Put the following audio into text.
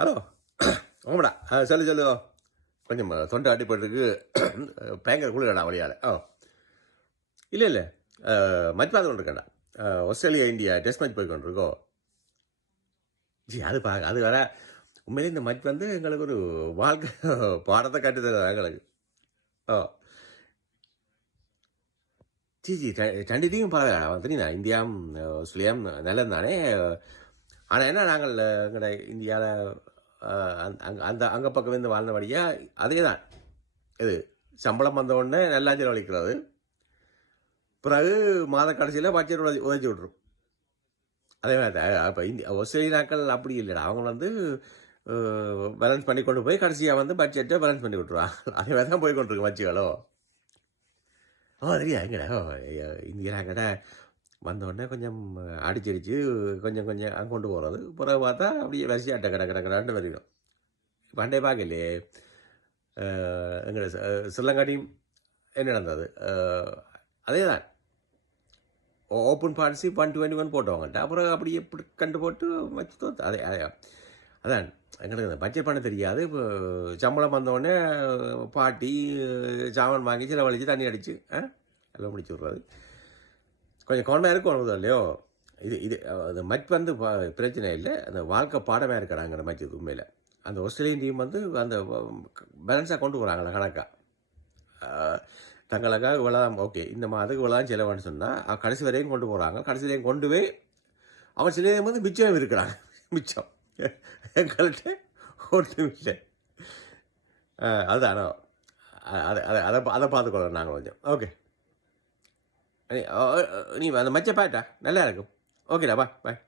hello ஆமாடா சொல்லு சொல்லு கொஞ்சம் தொண்டை அடிப்பட்டுருக்கு பயங்கர குளிரடா வழியால் இல்லை இல்லை மச் பார்த்து கொண்டு இருக்கேன்டா ஆஸ்திரேலியா இந்தியா டெஸ்ட் மேட்ச் போய் கொண்டிருக்கோம் ஜி அது அது வேற உண்மையிலே இந்த மச் வந்து எங்களுக்கு ஒரு வாழ்க்கை பாடத்தை கட்டு தருது எங்களுக்கு ஓ ஜி ஜி ரெண்டு டீமும் பரவாயில்ல தெரியுதா இந்தியாவும் ஆஸ்திரேலியாவும் நல்லது தானே ஆனால் என்ன நாங்கள் எங்களோட இந்தியாவில் அந்த அங்கே பக்கம் இருந்து வாழ்ந்தபடியாக அதே தான் இது சம்பளம் வந்த உடனே நல்லா செலவழிக்கிறது பிறகு மாத கடைசியில் பட்ஜெட் உதச்சி விட்ரும் அதே மாதிரி தான் இப்போ ஆஸ்திரேலியாக்கள் அப்படி இல்லைடா அவங்க வந்து பேலன்ஸ் பண்ணி கொண்டு போய் கடைசியாக வந்து பட்ஜெட்டை பேலன்ஸ் பண்ணி விட்ருவாங்க அதே மாதிரி தான் போய் கொண்டிருக்கு வச்சுகளோ தெரியா எங்கடா இந்தியாங்கிட்ட வந்தோடனே கொஞ்சம் அடிச்சடிச்சு கொஞ்சம் கொஞ்சம் அங்கே கொண்டு போகிறது பிறகு பார்த்தா அப்படியே வரிசையாட்ட கடை வரைக்கும் பண்டே பார்க்கலையே எங்களோட ஸ்ரீலங்காட்டியும் என்ன நடந்தது அதே தான் ஓப்பன் பார்ட்ஸிப் 121 போட்டவங்கள்ட்ட அப்புறம் அப்படி எப்படி கண்டு போட்டு வச்சு அதே அதான் எங்களுக்கு அந்த பட்ஜெட் பண்ண தெரியாது இப்போ சம்பளம் வந்தோடனே பாட்டி சாமான் வாங்கி செலவழித்து தண்ணி அடித்து எல்லாம் முடிச்சு விட்றது கொஞ்சம் கவனமாக இருக்கும் இல்லையோ இது அந்த மச் வந்து பிரச்சனை இல்லை அந்த வாழ்க்கை பாடமாக இருக்கிறாங்க அந்த மச் உண்மையில் அந்த ஆஸ்திரேலியன் டீம் வந்து அந்த பேலன்ஸாக கொண்டு போகிறாங்களா கணக்காக தங்களுக்காக இவ்வளோதான் ஓகே இந்த மாதத்துக்கு இவ்வளோதான் செலவுன்னு சொன்னால் கடைசி வரையும் கொண்டு போகிறாங்க கடைசி வரையும் கொண்டு போய் அவன் சில நேரம் வந்து மிச்சம் இருக்கிறாங்க மிச்சம் எங்கள்கிட்ட ஒன்றும் இல்லை அதுதானோ அதை பார்த்துக்கொள்ளலாம் நாங்கள் கொஞ்சம் ஓகே நீ அந்த மச்ச பாட்டா நல்லா இருக்கும் ஓகேடா பாய்